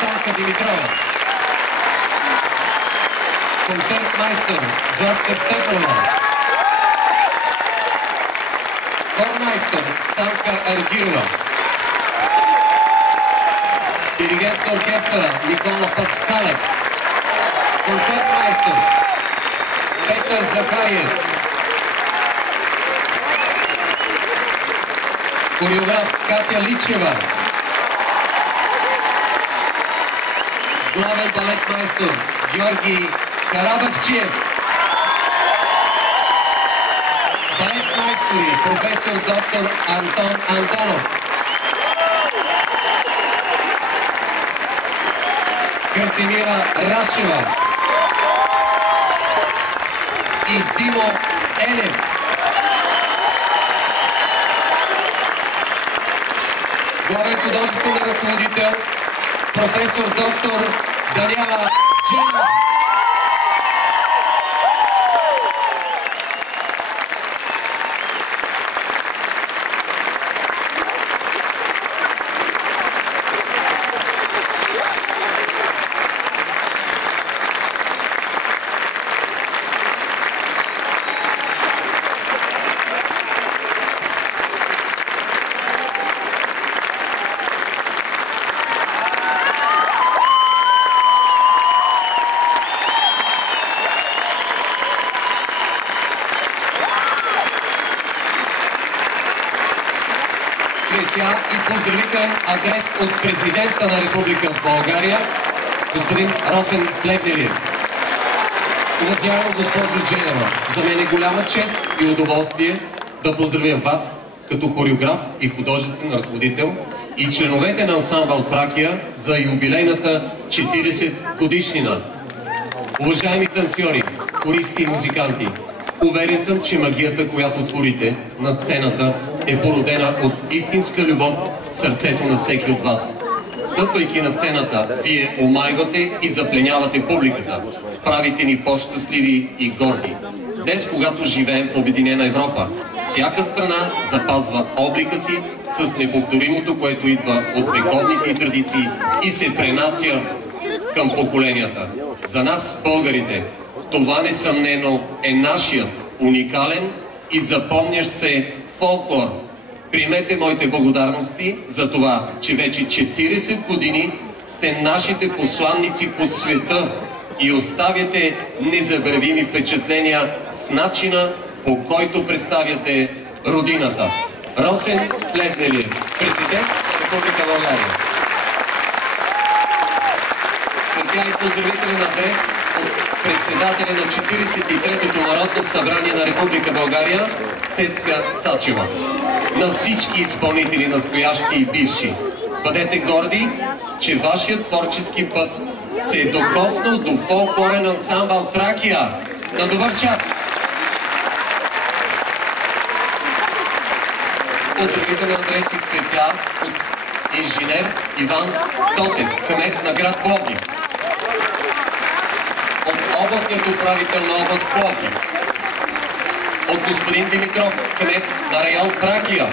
Цанка Димитрова. Концертмайстор Златка Стефанова. Хормайстор Станка Аргирова. Диригент на оркестъра Никола Паскалев. Концертмайстор Петър Захариев. Хореограф Катя Личева. Главен балетмайстор Георги Карабахчиев. Балетмайстори професор доктор Антон Антонов. Красимира Рашева и Димо Елев. Главен художествен ръководител професор доктор Даниела Дженова. Цветя и поздравителен адрес от президента на Република България, господин Росен Плевнелиев. Уважаема госпожо Дженева, за мен е голяма чест и удоволствие да поздравя вас като хореограф и художествен ръководител и членовете на ансамбъл Тракия за юбилейната 40 годишнина. Уважаеми танцори, хористи и музиканти, уверен съм, че магията, която творите на сцената, е породена от истинска любов в сърцето на всеки от вас. Стъпвайки на сцената, вие омайвате и запленявате публиката. Правите ни по-щастливи и горди. Днес, когато живеем в Обединена Европа, всяка страна запазва облика си с неповторимото, което идва от вековните традиции и се пренася към поколенията. За нас, българите, това несъмнено е нашият уникален и запомнящ се фолклор. Приемете моите благодарности за това, че вече 40 години сте нашите посланници по света и оставяте незабравими впечатления с начина, по който представяте родината. Росен Плевнелиев, президент на Република България. Цветя и поздравителен адрес от председателя на 43-то Народно събрание на Република България Цецка Цачева. На всички изпълнители, настоящи и бивши, бъдете горди, че вашият творчески път се е докоснал до фолклорен ансамбъл Тракия. На добър час! Поздравителен адрес и цветя от инженер Иван Тотев, кмет на град Пловдив. От областният управител на област Пловдив. От господин Димитров, кмет на район Тракия.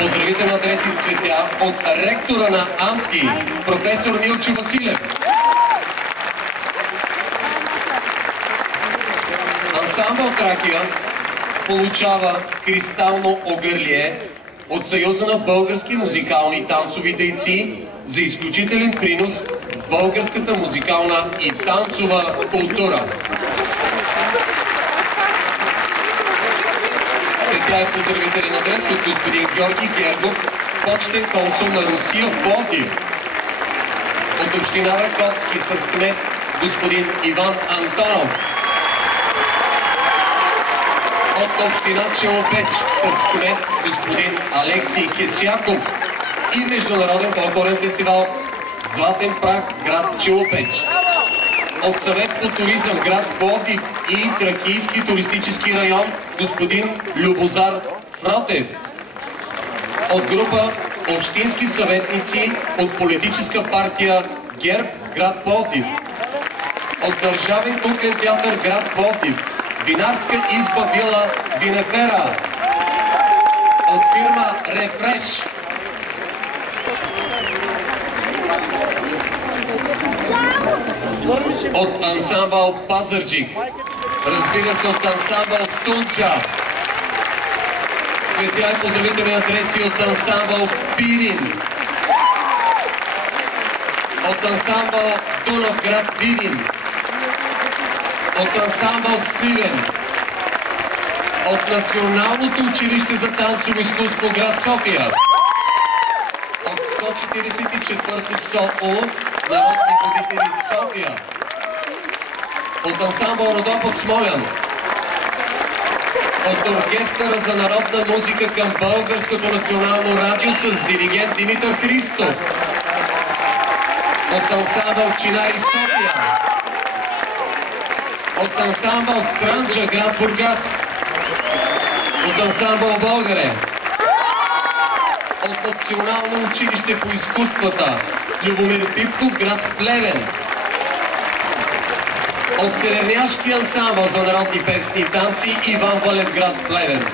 Поздравителен адрес и цветя от ректора на АМТИ, професор Милчо Василев. Ансамбъл Тракия получава кристално огърлие от Съюза на български музикални танцови дейци за изключителен принос в българската музикална и танцова култура. Цветя е поздравителен адрес от господин Георги Гергов, почетен консул на Русия в Пловдив. От община Раковски с кмет господин Иван Антонов. От община Челопеч с кмет господин Алексий Кесяков и Международен фолклорен фестивал Златен прах, град Челопеч. От Съвет по туризъм, град Пловдив и Тракийски туристически район господин Любозар Фротев. От група общински съветници от политическа партия ГЕРБ, град Пловдив. От Държавен куклен театър, град Пловдив. Винарска изба вила Винефера. От фирма Рефреш. От ансамбъл Пазарджик. Разбира се, от ансамбъл Тунча. Цветя и поздравителни адреси от ансамбъл Пирин. От ансамбъл Дунав град Видин. От ансамбъл Сливен. От Националното училище за танцово изкуство град София. От 144-то СОУ Народни будители София. От ансамбъл Родопа Смолян. От Оркестъра за народна музика към Българското национално радио с диригент Димитър Христов. От ансамбъл Чинари София. От ансамбъл Странджа град Бургас. От ансамбъл Българе. От Национално училище по изкуствата Любомир Пипков град Плевен. От Северняшки ансамбъл за народни песни и танци Иван Валев град Плевен.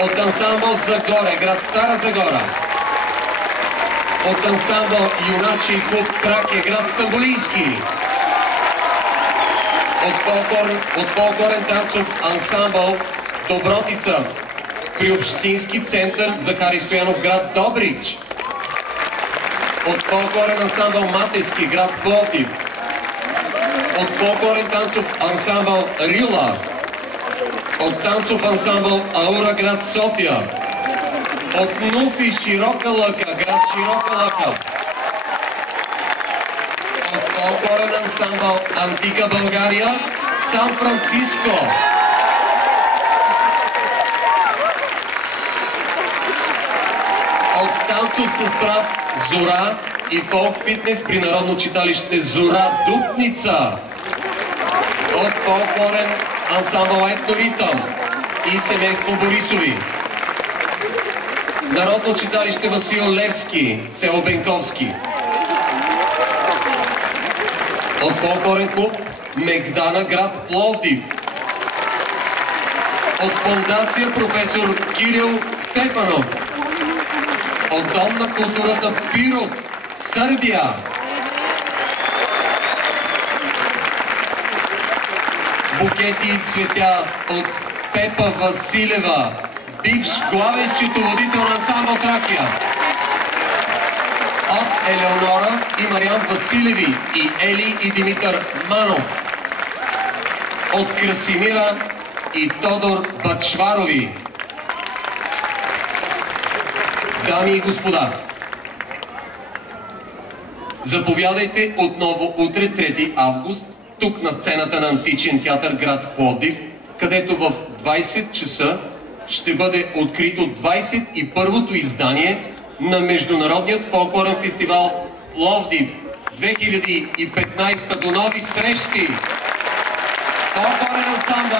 От ансамбъл Загоре град Стара Загора. От ансамбъл Юначи и клуб Тракия град Стамболийски. От фолклорен танцов ансамбъл Добротица при Общински център Захари Стоянов град Добрич. От фолклорен ансамбъл Матевски град Пловдив. От фолклорен танцов ансамбъл Рила. От танцов ансамбъл Аура град София. От Нуфи Широка Лъка град Широка Лъка. От фолклорен ансамбъл Антика България Сан Франциско. От танцов състав Зора и фолк фитнес при Народно читалище Зора Дупница. От фолклорен ансамбъл Етноритъм и семейство Борисови. Народно читалище Васил Левски, село Бенковски. От фолклорен клуб Мегдана град Пловдив. От фондация професор Кирил Стефанов. От Дом на културата Пирот, Сърбия. Букети и цветя от Пепа Василева, бивш главен счетоводител на ансамбъл Тракия. От Елеонора и Мариан Василеви и Ели и Димитър Манов. От Красимира и Тодор Бачварови. Дами и господа, заповядайте отново утре, 3 август, тук на сцената на Античен театър град Пловдив, където в 20 часа ще бъде открито 21-то издание на Международният фолклорен фестивал Пловдив 2015. До нови срещи! Фолклорен ансамбъл